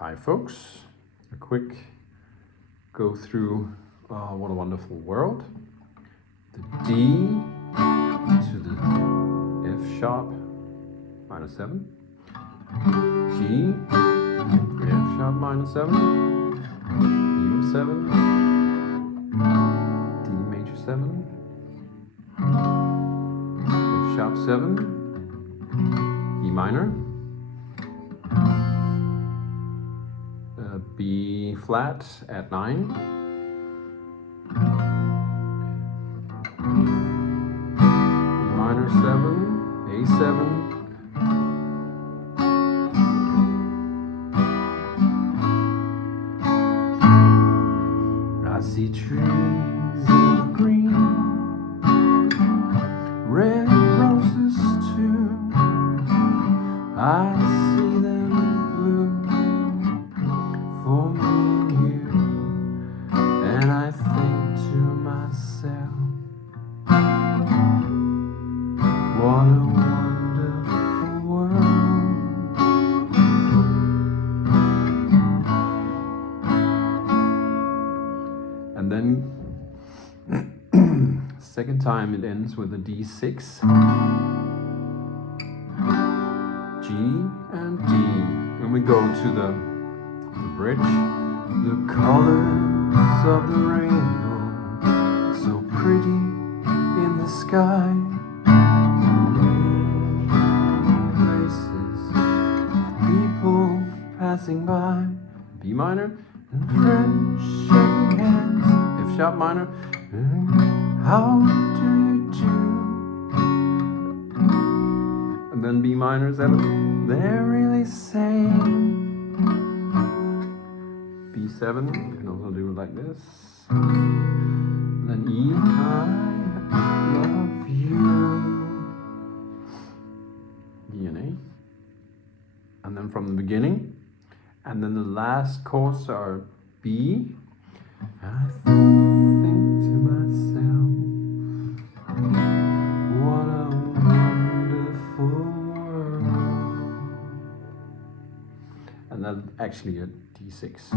Hi folks, a quick go through What a Wonderful World. The D to the F sharp minor 7, G, F sharp minor 7, E 7, D major 7, F sharp 7, E minor, B flat at 9, E minor 7, A 7, I see trees of green, red roses too, I see them bloom for me and you, and I think to myself, what a wonderful world. And then second time it ends with a D6, G and D. When we go to the bridge, the colors of the rainbow, so pretty in the sky, places, people passing by, B minor, and friends shaking hands, F sharp minor, how do you do? And then B minor 7, they're really saying, B7, you can also do it like this. Then E, I love you. E and A. And then from the beginning. And then the last chords are B. I think to myself, what a wonderful world. And that's actually a D6.